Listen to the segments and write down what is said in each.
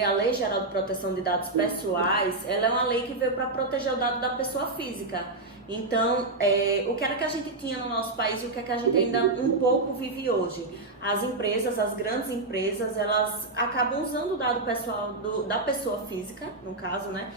A Lei Geral de Proteção de Dados Pessoais, ela é uma lei que veio para proteger o dado da pessoa física. Então, o que era que a gente tinha no nosso país e o que é que a gente ainda um pouco vive hoje? As empresas, as grandes empresas, elas acabam usando o dado pessoal da pessoa física, no caso, né?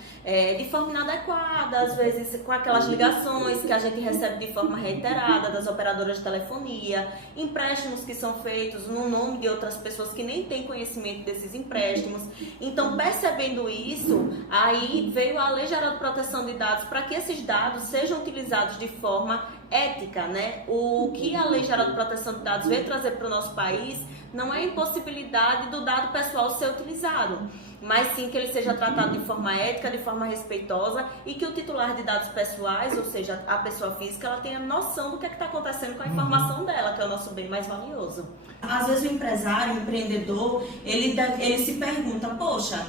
De forma inadequada, às vezes com aquelas ligações que a gente recebe de forma reiterada das operadoras de telefonia, empréstimos que são feitos no nome de outras pessoas que nem têm conhecimento desses empréstimos. Então, percebendo isso, aí veio a Lei Geral de Proteção de Dados para que esses dados sejam utilizados de forma ética, né? O que a Lei Geral de Proteção de Dados veio trazer para o nosso país não é a impossibilidade do dado pessoal ser utilizado, mas sim que ele seja tratado de forma ética, de forma respeitosa e que o titular de dados pessoais, ou seja, a pessoa física, ela tenha noção do que está acontecendo com a informação dela, que é o nosso bem mais valioso. Às vezes o empresário, o empreendedor, ele se pergunta, poxa,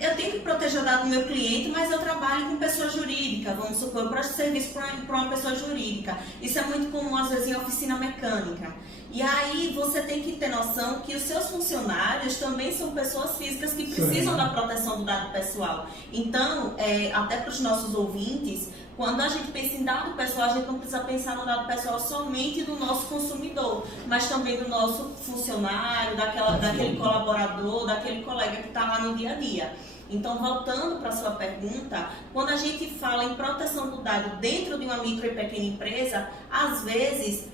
eu tenho que proteger o dado do meu cliente, mas eu trabalho com pessoa jurídica, vamos supor, eu presto serviço para uma pessoa jurídica. Isso é muito comum, às vezes, em oficina mecânica. E aí você tem que ter noção que os seus funcionários também são pessoas físicas que precisam da proteção do dado pessoal. Então, até para os nossos ouvintes, quando a gente pensa em dado pessoal, a gente não precisa pensar no dado pessoal somente do nosso consumidor, mas também do nosso funcionário, daquele colaborador, daquele colega que está lá no dia a dia. Então, voltando para a sua pergunta, quando a gente fala em proteção do dado dentro de uma micro e pequena empresa, às vezes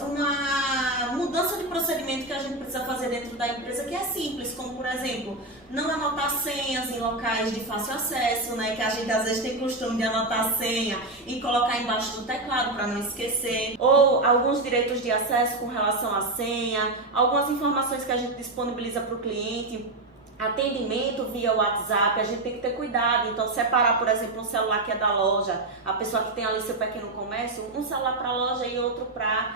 uma mudança de procedimento que a gente precisa fazer dentro da empresa que é simples, como por exemplo, não anotar senhas em locais de fácil acesso, né? Que a gente às vezes tem costume de anotar a senha e colocar embaixo do teclado para não esquecer, ou alguns direitos de acesso com relação à senha, algumas informações que a gente disponibiliza para o cliente. Atendimento via WhatsApp, a gente tem que ter cuidado, então separar, por exemplo, um celular que é da loja, a pessoa que tem ali seu pequeno comércio, um celular para a loja e outro para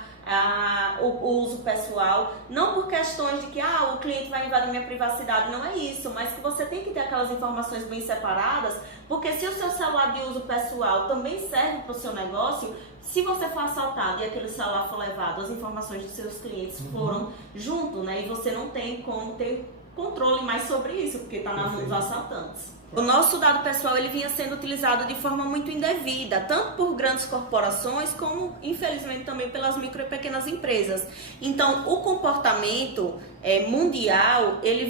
o uso pessoal, não por questões de que o cliente vai invadir minha privacidade, não é isso, mas que você tem que ter aquelas informações bem separadas, porque se o seu celular de uso pessoal também serve para o seu negócio, se você for assaltado e aquele celular for levado, as informações dos seus clientes foram junto, né, e você não tem como ter controle mais sobre isso, porque está na mão dos assaltantes. O nosso dado pessoal ele vinha sendo utilizado de forma muito indevida, tanto por grandes corporações, como infelizmente também pelas micro e pequenas empresas. Então, o comportamento mundial, ele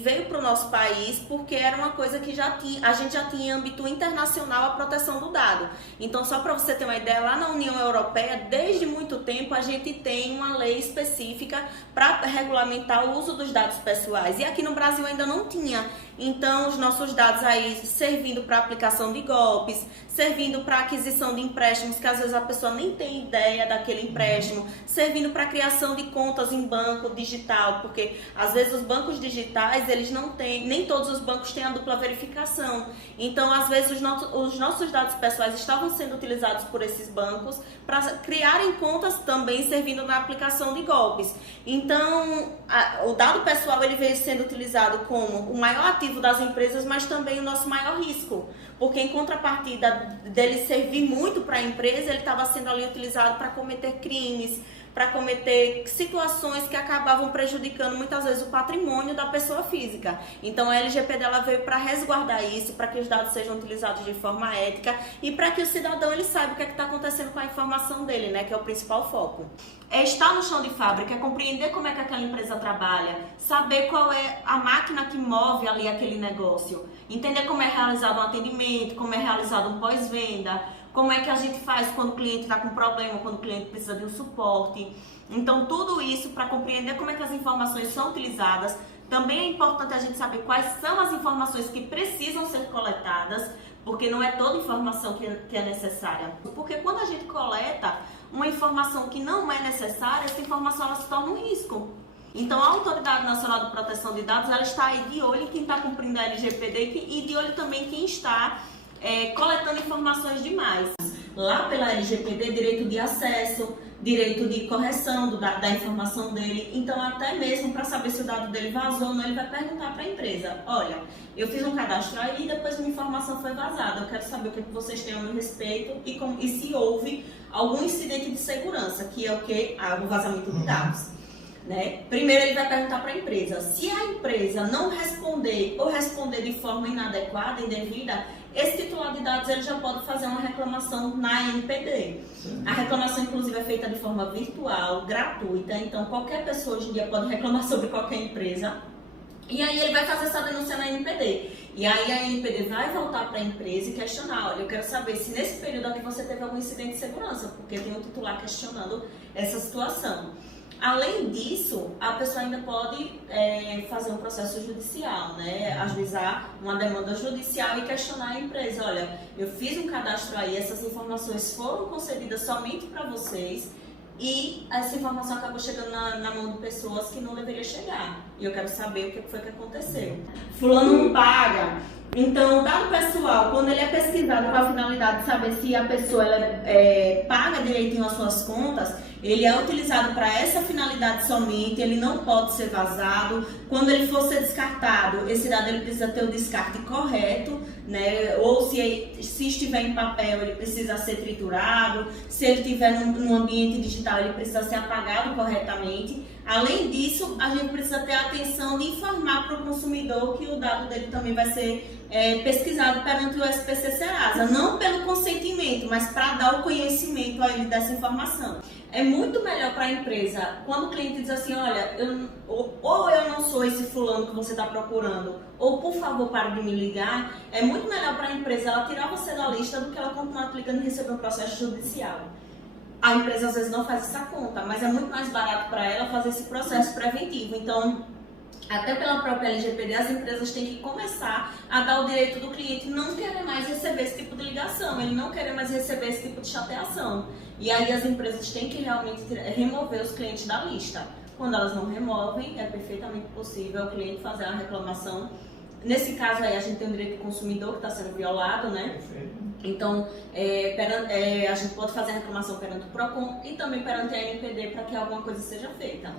veio para o nosso país porque era uma coisa que a gente já tinha em âmbito internacional a proteção do dado. Então, só para você ter uma ideia, lá na União Europeia, desde muito tempo, a gente tem uma lei específica para regulamentar o uso dos dados pessoais. E aqui no Brasil ainda não tinha. Então, os nossos dados aí servindo para aplicação de golpes, servindo para aquisição de empréstimos, que às vezes a pessoa nem tem ideia daquele empréstimo, servindo para criação de contas em banco digital, porque às vezes os bancos digitais, eles não têm, nem todos os bancos têm a dupla verificação. Então, às vezes, os nossos dados pessoais estavam sendo utilizados por esses bancos para criarem contas também servindo na aplicação de golpes. Então, o dado pessoal ele veio sendo utilizado como o maior ativo das empresas, mas também o nosso maior risco, porque em contrapartida dele servir muito para a empresa, ele estava sendo ali utilizado para cometer crimes, para cometer situações que acabavam prejudicando muitas vezes o patrimônio da pessoa física. Então a LGPD ela veio para resguardar isso, para que os dados sejam utilizados de forma ética e para que o cidadão ele saiba o que está acontecendo com a informação dele, né, que é o principal foco. É estar no chão de fábrica, é compreender como é que aquela empresa trabalha, saber qual é a máquina que move ali aquele negócio, entender como é realizado um atendimento, como é realizado um pós-venda, como é que a gente faz quando o cliente está com problema, quando o cliente precisa de um suporte. Então, tudo isso para compreender como é que as informações são utilizadas. Também é importante a gente saber quais são as informações que precisam ser coletadas, porque não é toda informação que é necessária. Porque quando a gente coleta uma informação que não é necessária, essa informação ela se torna um risco. Então, a Autoridade Nacional de Proteção de Dados ela está aí de olho em quem está cumprindo a LGPD e de olho também em quem está coletando informações demais. Lá pela LGPD, direito de acesso, direito de correção da informação dele. Então, até mesmo para saber se o dado dele vazou ou não, ele vai perguntar para a empresa: olha, eu fiz um cadastro aí e depois uma informação foi vazada. Eu quero saber o que vocês têm a meu respeito e se houve algum incidente de segurança, que é o vazamento de dados. né? Primeiro ele vai perguntar para a empresa. Se a empresa não responder ou responder de forma inadequada, indevida, esse titular de dados ele já pode fazer uma reclamação na ANPD. A reclamação, inclusive, é feita de forma virtual, gratuita, então qualquer pessoa hoje em dia pode reclamar sobre qualquer empresa. E aí ele vai fazer essa denúncia na ANPD. E aí a ANPD vai voltar para a empresa e questionar, olha, eu quero saber se nesse período aqui você teve algum incidente de segurança, porque tem um titular questionando essa situação. Além disso, a pessoa ainda pode fazer um processo judicial, né? Ajuizar uma demanda judicial e questionar a empresa. Olha, eu fiz um cadastro aí, essas informações foram concedidas somente para vocês e essa informação acabou chegando na mão de pessoas que não deveria chegar. E eu quero saber o que foi que aconteceu. Fulano não paga. Então, o dado pessoal, quando ele é pesquisado com a finalidade de saber se a pessoa paga direitinho as suas contas, ele é utilizado para essa finalidade somente, ele não pode ser vazado. Quando ele for ser descartado, esse dado ele precisa ter o descarte correto, né? Ou se estiver em papel, ele precisa ser triturado. Se ele estiver num ambiente digital, ele precisa ser apagado corretamente. Além disso, a gente precisa ter a atenção de informar para o consumidor que o dado dele também vai ser pesquisado perante o SPC Serasa, não pelo consentimento, mas para dar o conhecimento a ele dessa informação. É muito melhor para a empresa, quando o cliente diz assim, olha, ou eu não sou esse fulano que você está procurando, ou por favor pare de me ligar, é muito melhor para a empresa ela tirar você da lista do que ela continuar clicando e receber um processo judicial. A empresa às vezes não faz essa conta, mas é muito mais barato para ela fazer esse processo preventivo. Então, até pela própria LGPD, as empresas têm que começar a dar o direito do cliente não querer mais receber esse tipo de ligação, ele não querer mais receber esse tipo de chateação. E aí as empresas têm que realmente remover os clientes da lista. Quando elas não removem, é perfeitamente possível o cliente fazer a reclamação. Nesse caso aí, a gente tem o direito do consumidor que está sendo violado, né? Então, a gente pode fazer a reclamação perante o PROCON e também perante a ANPD para que alguma coisa seja feita.